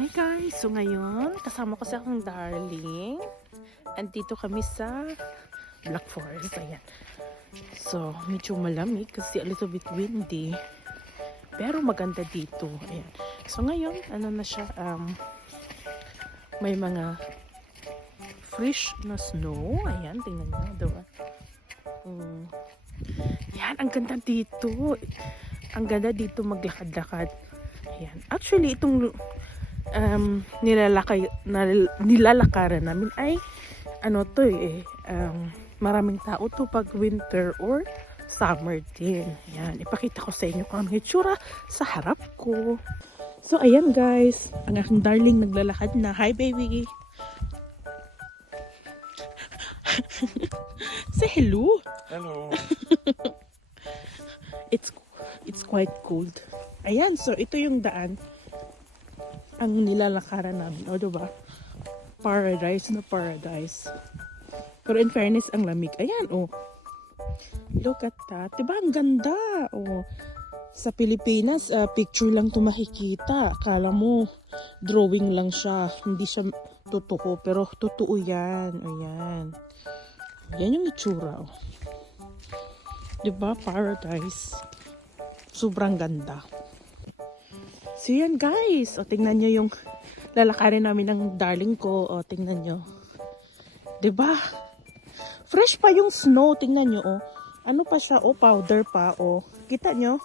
Hi guys! So ngayon, kasama ko sa akong darling. Andito kami sa Black Forest. Ayan. So, medyo malamig kasi a little bit windy. Pero maganda dito. Ayan. So ngayon, ano na siya, may mga fresh na snow. Ayan, tingnan nyo. Diba? Yan, ang ganda dito. Ang ganda dito maglakad-lakad. Ayan. Actually, itong nilalakaran namin ay ano to maraming tao to pag winter or summer din. Ayan, ipakita ko sa inyo kung ano itsura sa harap ko. So ayan guys, ang aking darling naglalakad na. Hi baby. Say hello. Hello. It's quite cold. Ayan, so ito yung daan ang nilalakaran namin. O, diba? Paradise na paradise. Pero in fairness, ang lamig. Ayan, oh. Look at that. Diba? Ang ganda. Oh. Sa Pilipinas, picture lang ito makikita. Akala mo, drawing lang siya. Hindi siya totoo. Pero totoo yan. Ayan. Yan yung itsura. Oh. Diba? Paradise. Sobrang ganda. So yan guys, o tingnan nyo yung lalakarin namin ng darling ko, o tingnan nyo. 'Di ba? Fresh pa yung snow, tingnan nyo, o. Ano pa siya, o powder pa, o. Kita nyo?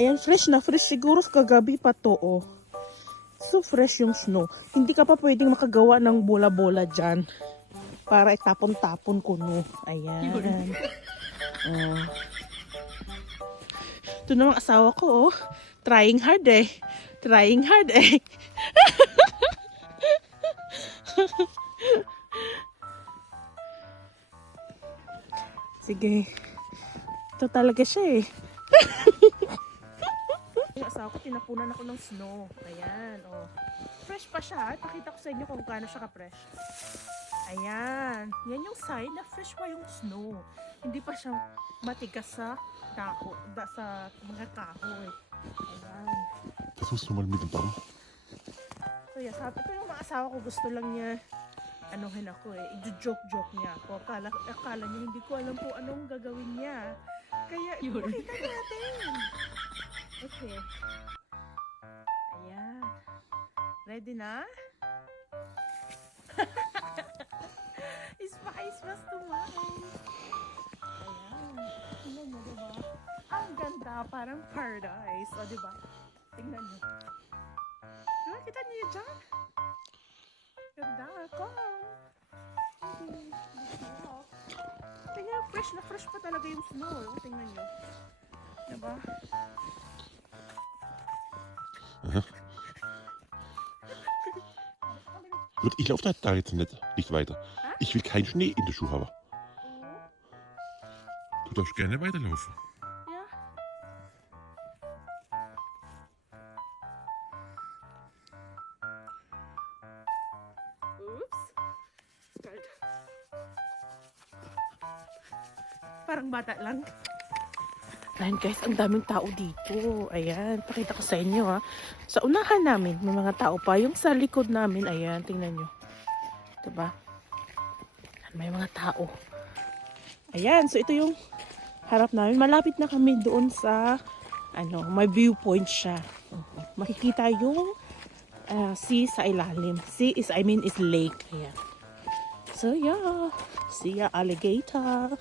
Ayan, fresh na fresh, siguro kagabi pa to, o. So fresh yung snow. Hindi ka pa pwedeng makagawa ng bola-bola dyan. Para itapon-tapon ko, no. Ayan. Ito namang asawa ko, oh. Trying hard eh. Trying hard eh. Sige. Ito talaga siya eh. Yung asawa ko, tinapunan ako ng snow. Ayan, oh. Fresh pa siya. Pakita ko sa inyo kung gaano siya ka-fresh. Ayan. Yan yung sign na fresh pa yung snow. Hindi pa siya matigas sa dako, sa mga kahoy. Ayan. Versuchst du mal mit dem Baum? So yes, ito yung mga asawa ko, gusto lang niya anuhin ako eh, i-joke niya ako. Akala niya hindi ko alam po anong gagawin niya. Kaya ipakita natin. Okay. Ayan. Ready na? Ispas tumain. Ayan. Tingnan mo, diba? Ang ganda, parang paradise. O, diba? Tingnan nyo. Diba, kita nyo yun dyan? Ganda, come. Tingnan, fresh na fresh pa talaga yung snow. O, tingnan nyo. Diba? Gut, ich laufe da jetzt nicht weiter. Ich will keinen Schnee in der Schuhe haben. Du darfst gerne weiterlaufen. Ja. Oops. Start. Parang bata lang. Ayan guys, ang daming tao dito. Ayan, pakita ko sa inyo ha. Sa unahan namin, may mga tao pa. Yung sa likod namin, ayan, tingnan nyo. Diba? May mga tao. Ayan, so ito yung harap namin. Malapit na kami doon sa, may viewpoint siya. Makikita yung sea sa ilalim. Sea is lake. Ayan. So yeah, see ya alligator.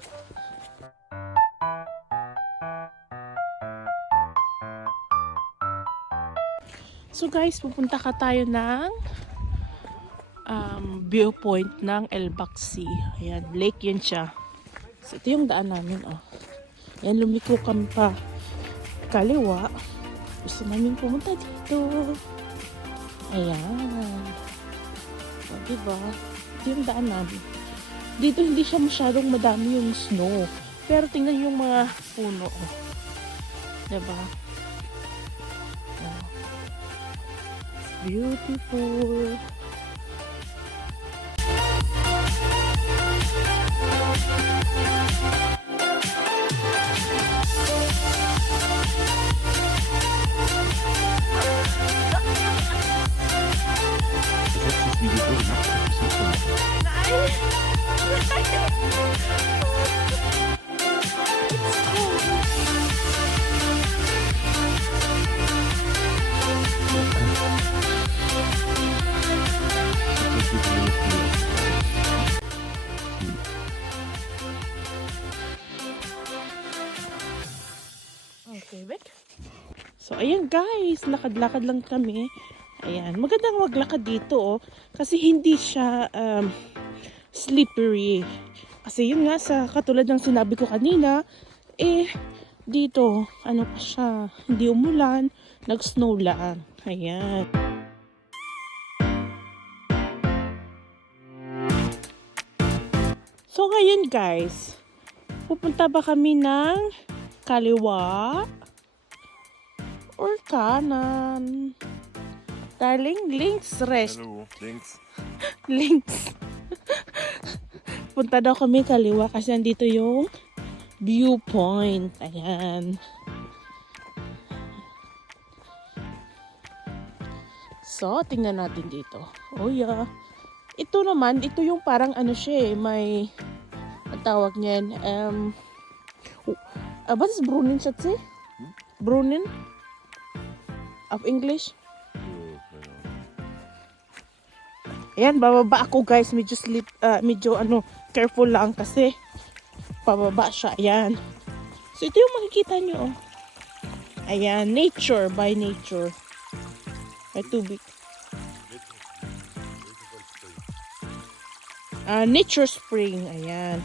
So guys, pupunta ka tayo ng viewpoint ng Elbac Sea. Ayan, lake yun siya. So ito yung daan namin, oh. Ayan, lumiko kami pa kaliwa. Gusto namin pumunta dito. Ayan. O, diba? Ito yung daan namin. Dito hindi siya masyadong madami yung snow. Pero tingnan yung mga puno, oh. Diba? Oh. Beautiful. wie wir eure Nacht machen. Okay, back. So, ayan guys, lakad-lakad lang kami. Ayan, magandang maglakad dito oh. Kasi hindi siya slippery. Kasi yun nga, sa katulad ng sinabi ko kanina, dito, ano pa siya, hindi umulan, nag-snow lang. Ayan. So, ngayon guys, pupunta ba kami ng kaliwa or kanan? Darling, links, rest. Hallo, links. Links. Punta daw kami kaliwa kasi andito yung viewpoint. Ayan. So, tingnan natin dito. Oh yeah. Ito naman, ito yung parang ano siya eh, may, ang tawag niyan, was ist Brunnen, Schatzi? Brunnen? Auf English? Ayan, bababa ako guys. Medyo careful lang kasi pababa siya. Ayan. So, ito yung makikita nyo. Oh. Ayan, nature by nature. May tubig. Nature spring. Ayan.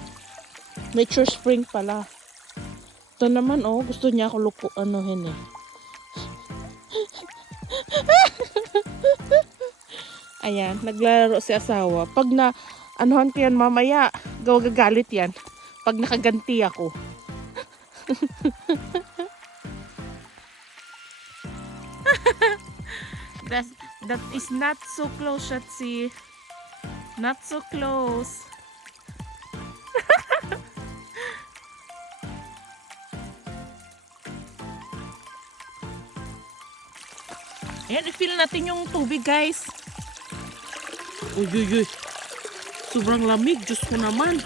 Nature spring pala. Ito naman, oh. Gusto niya ako anuhin eh. Ayan, naglalaro si asawa. Pag na, anuhan ko yan mamaya, gagalit yan. Pag nakaganti ako. that is not so close, Shatsi. Not so close. Ayan, i-feel natin yung tubig, guys. Uy, uy, uy. Sobrang lamig. Diyos ko naman.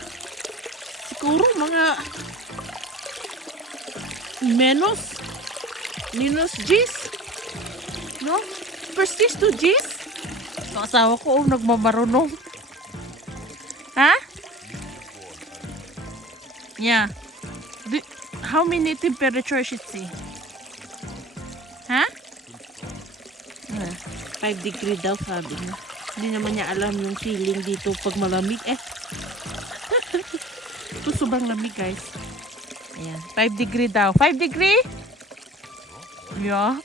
Siguro mga minus G's. No? First is 2 G's. Ang asawa ko, nagmamarunong. Ha? Yeah. How many temperature should see? Ha? 5 degree daw, sabi niya. Hindi naman niya alam yung feeling dito pag malamig. Ito sobrang lamig, guys. Ayan. 5 degree daw. 5 degree? Yeah.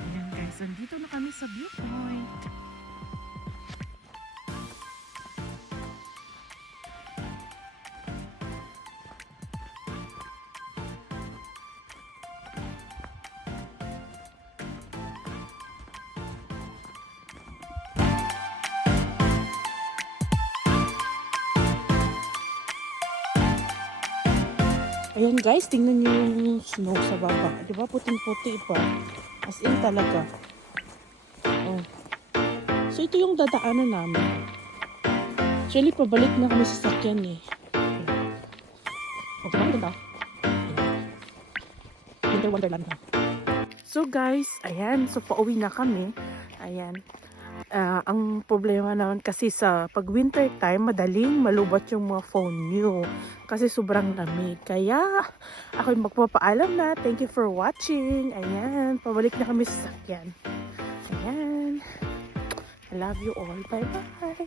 Ayan, guys. Nandito na kami sa viewpoint. Ayan guys, tingnan niyo yung snow sa baba. Di ba puting-puti pa? As in talaga. Oh. So ito yung dadaanan namin. Actually, pabalik na kami sa sakyan eh. Okay, maganda. Winter Wonderland na. So guys, ayan. So pauwi na kami. Ayan. Ang problema naman kasi sa pag winter time, madaling malubat yung mga phone nyo. Kasi sobrang lamig. Kaya, ako'y magpapaalam na. Thank you for watching. Ayan. Pabalik na kami sa sakyan. Ayan. I love you all. Bye-bye.